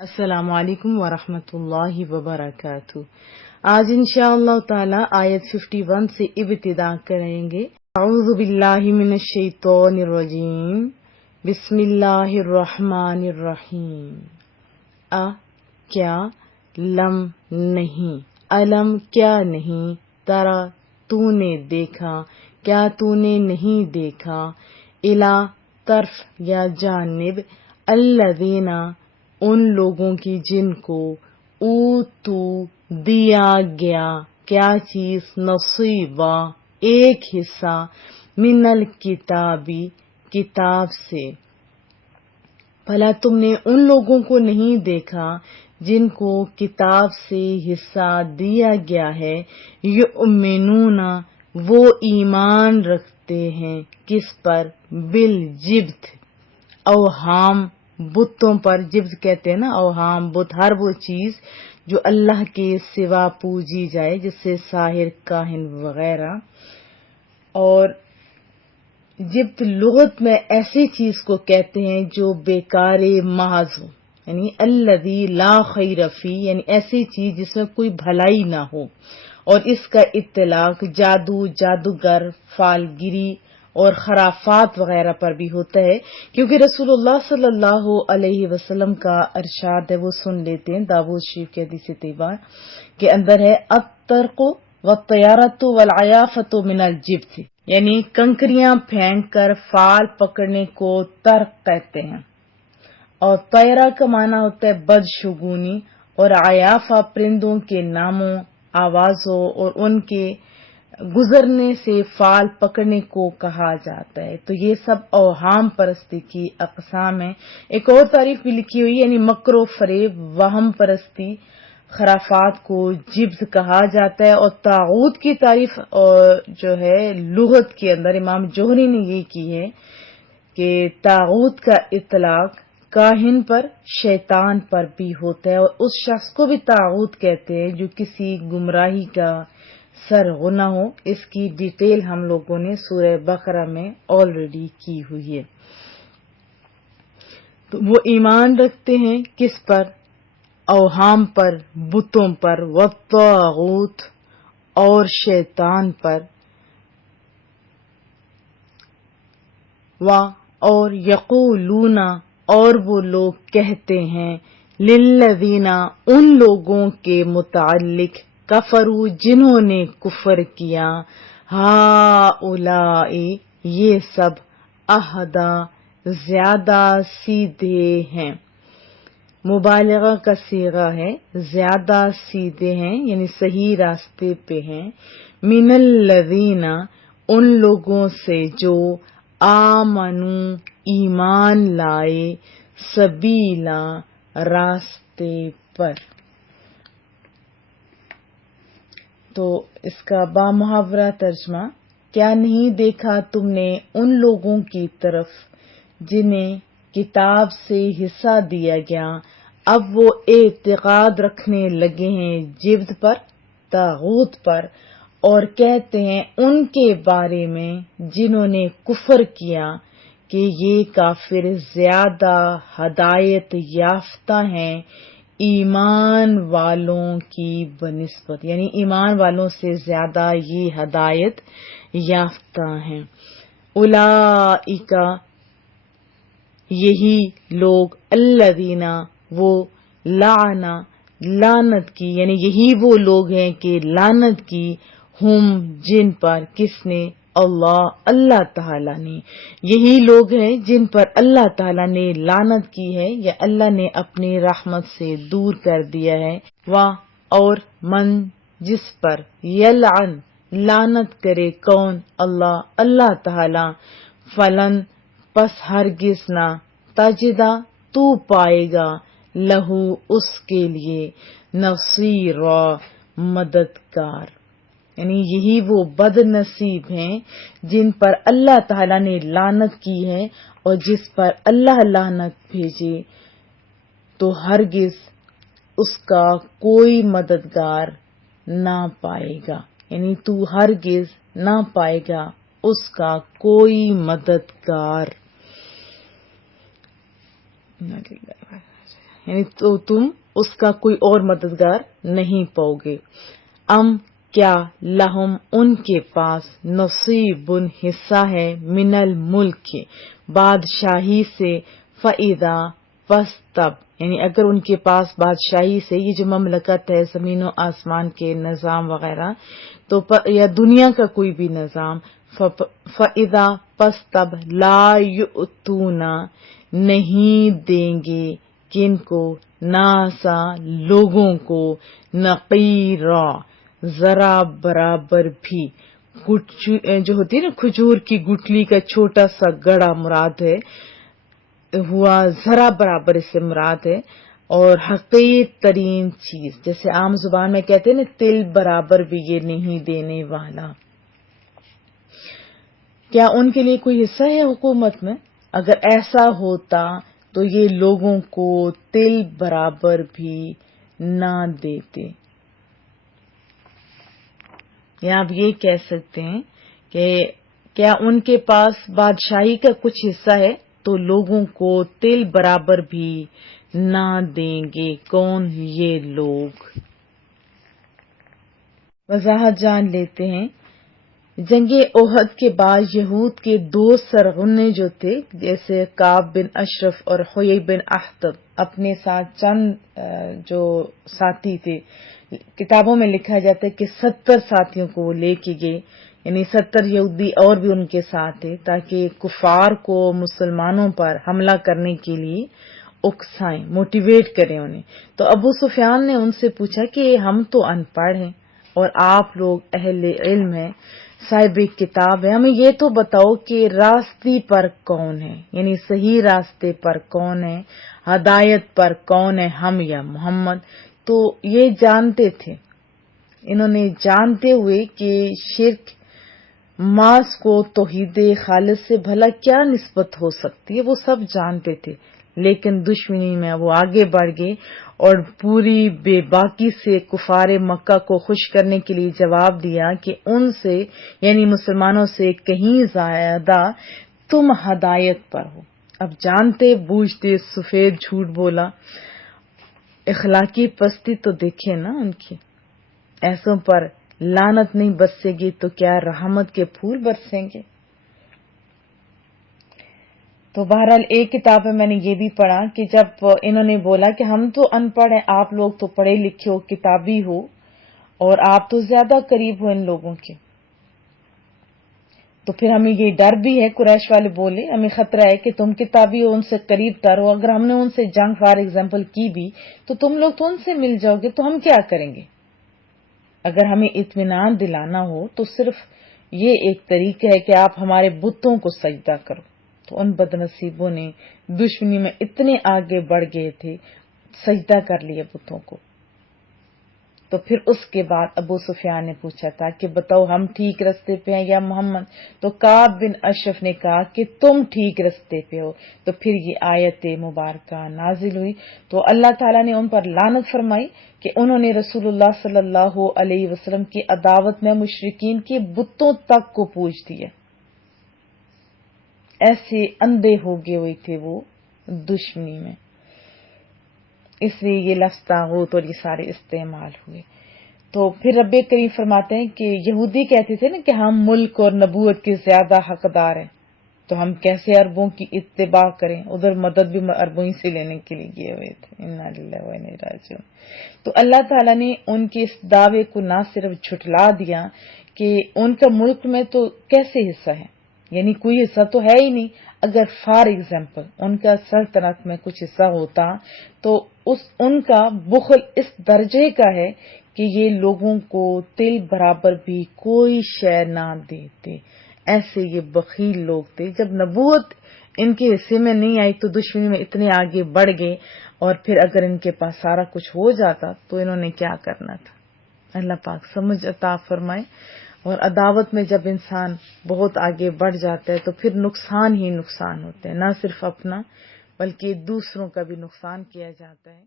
السلام علیکم ورحمۃ اللہ وبرکاتہ۔ آج انشاءاللہ تعالی آیت 51 سے ابتدا کریں گے۔ اعوذ باللہ من الشیطان الرجیم، بسم اللہ الرحمن الرحیم۔ کیا، لم نہیں، علم کیا نہیں، ترا تو نے دیکھا، کیا تو نے نہیں دیکھا، الی طرف یا جانب، الذین ان لوگوں کی جن کو اوتو دیا گیا، کیا چیز، نصیبا ایک حصہ، من الکتابی کتاب سے۔ بھلا تم نے ان لوگوں کو نہیں دیکھا جن کو کتاب سے حصہ دیا گیا ہے، یؤمنون وہ ایمان رکھتے ہیں، کس پر، بالجبت اوہام بتوں پر۔ جبت کہتے ہیں نا اوہام، بت ہر وہ چیز جو اللہ کے سوا پوجی جائے، جس سے ساحر، کاہن وغیرہ۔ اور جبت لغت میں ایسی چیز کو کہتے ہیں جو بیکار محض ہو، یعنی الذی لا خیر فی، یعنی ایسی چیز جس میں کوئی بھلائی نہ ہو۔ اور اس کا اطلاق جادو، جادوگر، فالگیری اور خرافات وغیرہ پر بھی ہوتا ہے، کیونکہ رسول اللہ صلی اللہ علیہ وسلم کا ارشاد ہے، وہ سن لیتے ہیں۔ داؤد شریف کے حدیث طیبہ کے اندر ہے، الطرق والطیارۃ والعیافۃ من الجبت، یعنی کنکریاں پھینک کر فال پکڑنے کو طرق کہتے ہیں، اور طیرہ کا معنی ہوتا ہے بدشگونی، اور عیافہ پرندوں کے ناموں، آوازوں اور ان کے گزرنے سے فال پکڑنے کو کہا جاتا ہے۔ تو یہ سب اوہام پرستی کی اقسام ہیں۔ ایک اور تعریف بھی لکھی ہوئی، یعنی مکر و فریب، وہم پرستی، خرافات کو جبت کہا جاتا ہے۔ اور طاغوت کی تعریف جو ہے لغت کے اندر امام جوہری نے یہ کی ہے کہ طاغوت کا اطلاق کاہن پر، شیطان پر بھی ہوتا ہے، اور اس شخص کو بھی طاغوت کہتے ہیں جو کسی گمراہی کا سرغنہ ہو۔ اس کی ڈیٹیل ہم لوگوں نے سورہ بقرہ میں آلریڈی کی ہوئی ہے۔ تو وہ ایمان رکھتے ہیں کس پر، اوہام پر، بتوں پر، والطاغوت اور شیطان پر، اور یقولون اور وہ لوگ کہتے ہیں، للذین ان لوگوں کے متعلق، کفروا جنہوں نے کفر کیا، ہؤلاء یہ سب، اہدی زیادہ سیدھے ہیں۔ مبالغہ کا صیغہ ہے، زیادہ سیدھے ہیں یعنی صحیح راستے پہ ہیں، من الذین ان لوگوں سے جو آمنوا ایمان لائے، سبیلا راستے پر۔ تو اس کا بامحاورہ ترجمہ، کیا نہیں دیکھا تم نے ان لوگوں کی طرف جنہیں کتاب سے حصہ دیا گیا، اب وہ اعتقاد رکھنے لگے ہیں جبت پر، طاغوت پر، اور کہتے ہیں ان کے بارے میں جنہوں نے کفر کیا کہ یہ کافر زیادہ ہدایت یافتہ ہیں ایمان والوں کی بنسبت، یعنی ایمان والوں سے زیادہ یہ ہدایت یافتہ ہیں۔ اولئک یہی لوگ، الذین وہ، لعنت کی، یعنی یہی وہ لوگ ہیں کہ لعنت کی، ہم جن پر، کس نے، اللہ تعالیٰ نے، یہی لوگ ہیں جن پر اللہ تعالیٰ نے لعنت کی ہے یا اللہ نے اپنی رحمت سے دور کر دیا ہے۔ اور من جس پر، یلعن لعنت کرے، کون، اللہ تعالیٰ، فلن پس ہرگز نہ، تجدہ تو پائے گا، لہو اس کے لیے، نصیرا مددگار، یعنی یہی وہ بد نصیب ہیں جن پر اللہ تعالیٰ نے لعنت کی ہے، اور جس پر اللہ لعنت بھیجے تو ہرگز اس کا کوئی مددگار نہ پائے گا، یعنی تو ہرگز نہ پائے گا اس کا کوئی مددگار۔ یعنی تو تم اس کا کوئی اور مددگار نہیں پاؤ گے. ام کیا لہم ان کے پاس نصیب حصہ ہے من الملک بادشاہی سے فاذا پس تب یعنی اگر ان کے پاس بادشاہی سے یہ جو مملکت ہے زمین و آسمان کے نظام وغیرہ تو یا دنیا کا کوئی بھی نظام فاذا پس تب لا یؤتونا نہیں دیں گے کن کو ناسا لوگوں کو نقیرا ذرا برابر بھی جو ہوتی ہے نا کھجور کی گٹلی کا چھوٹا سا گڑا مراد ہے ہوا ذرا برابر اس سے مراد ہے اور حقیر ترین چیز جیسے عام زبان میں کہتے ہیں نا تل برابر بھی یہ نہیں دینے والا. کیا ان کے لیے کوئی حصہ ہے حکومت میں؟ اگر ایسا ہوتا تو یہ لوگوں کو تل برابر بھی نہ دیتے. یا آپ یہ کہہ سکتے ہیں کہ کیا ان کے پاس بادشاہی کا کچھ حصہ ہے تو لوگوں کو تل برابر بھی نہ دیں گے. کون؟ یہ لوگ. وضاحت جان لیتے ہیں. جنگ احد کے بعد یہود کے 2 سرغنے جو تھے جیسے کعب بن اشرف اور حیی بن اخطب اپنے ساتھ چند جو ساتھی تھے کتابوں میں لکھا جاتا ہے کہ 70 ساتھیوں کو وہ لے کے گئے یعنی 70 یہودی اور بھی ان کے ساتھ تھے تاکہ کفار کو مسلمانوں پر حملہ کرنے کے لیے اکسائیں موٹیویٹ کریں انہیں. تو ابو سفیان نے ان سے پوچھا کہ ہم تو ان پڑھ ہیں اور آپ لوگ اہل علم ہیں صاحب کتاب ہے ہمیں یہ تو بتاؤ کہ راستے پر کون ہے یعنی صحیح راستے پر کون ہے ہدایت پر کون ہے ہم یا محمد. تو یہ جانتے تھے انہوں نے جانتے ہوئے کہ شرک ماس کو توحید خالص سے بھلا کیا نسبت ہو سکتی ہے وہ سب جانتے تھے لیکن دشمنی میں وہ آگے بڑھ گئے اور پوری بے باکی سے کفار مکہ کو خوش کرنے کے لیے جواب دیا کہ ان سے یعنی مسلمانوں سے کہیں زیادہ تم ہدایت پر ہو. اب جانتے بوجھتے سفید جھوٹ بولا. اخلاقی پستی تو دیکھیں نا ان کی. ایسوں پر لعنت نہیں برسے گی تو کیا رحمت کے پھول برسیں گے. تو بہرحال ایک کتاب میں میں نے یہ بھی پڑھا کہ جب انہوں نے بولا کہ ہم تو ان پڑھ ہیں آپ لوگ تو پڑھے لکھے ہو کتابی ہو اور آپ تو زیادہ قریب ہو ان لوگوں کے تو پھر ہمیں یہ ڈر بھی ہے. قریش والے بولے ہمیں خطرہ ہے کہ تم کتابی ہو ان سے قریب تر ہو اگر ہم نے ان سے جنگ فار ایگزامپل کی بھی تو تم لوگ تو ان سے مل جاؤ گے تو ہم کیا کریں گے. اگر ہمیں اطمینان دلانا ہو تو صرف یہ ایک طریقہ ہے کہ آپ ہمارے بتوں کو سجدہ کرو. تو ان بد نصیبوں نے دشمنی میں اتنے آگے بڑھ گئے تھے سجدہ کر لیے بتوں کو. تو پھر اس کے بعد ابو سفیان نے پوچھا تھا کہ بتاؤ ہم ٹھیک رستے پہ ہیں یا محمد. تو کعب بن اشرف نے کہا کہ تم ٹھیک رستے پہ ہو. تو پھر یہ آیت مبارکہ نازل ہوئی تو اللہ تعالیٰ نے ان پر لعنت فرمائی کہ انہوں نے رسول اللہ صلی اللہ علیہ وسلم کی عداوت میں مشرکین کے بتوں تک کو پوج دیا. ایسے اندھے ہو گئے ہوئے تھے وہ دشمنی میں. اس لیے یہ لفظ طاغوت اور یہ سارے استعمال ہوئے. تو پھر رب کریم فرماتے ہیں کہ یہودی کہتے تھے نا کہ ہم ملک اور نبوت کے زیادہ حقدار ہیں تو ہم کیسے عربوں کی اتباع کریں. ادھر مدد بھی عربوں ہی سے لینے کے لیے گئے ہوئے تھے. انا للہ و انا الیہ راجعون. تو اللہ تعالیٰ نے ان کے اس دعوے کو نہ صرف جھٹلا دیا کہ ان کا ملک میں تو کیسے حصہ ہے یعنی کوئی حصہ تو ہے ہی نہیں. اگر فار ایگزامپل ان کا سلطنت میں کچھ حصہ ہوتا تو ان کا بخل اس درجے کا ہے کہ یہ لوگوں کو تل برابر بھی کوئی شے نہ دیتے. ایسے یہ بخیل لوگ تھے. جب نبوت ان کے حصے میں نہیں آئی تو دشمنی میں اتنے آگے بڑھ گئے اور پھر اگر ان کے پاس سارا کچھ ہو جاتا تو انہوں نے کیا کرنا تھا. اللہ پاک سمجھ عطا فرمائے. اور عداوت میں جب انسان بہت آگے بڑھ جاتا ہے تو پھر نقصان ہی نقصان ہوتے ہیں. نہ صرف اپنا بلکہ دوسروں کا بھی نقصان کیا جاتا ہے.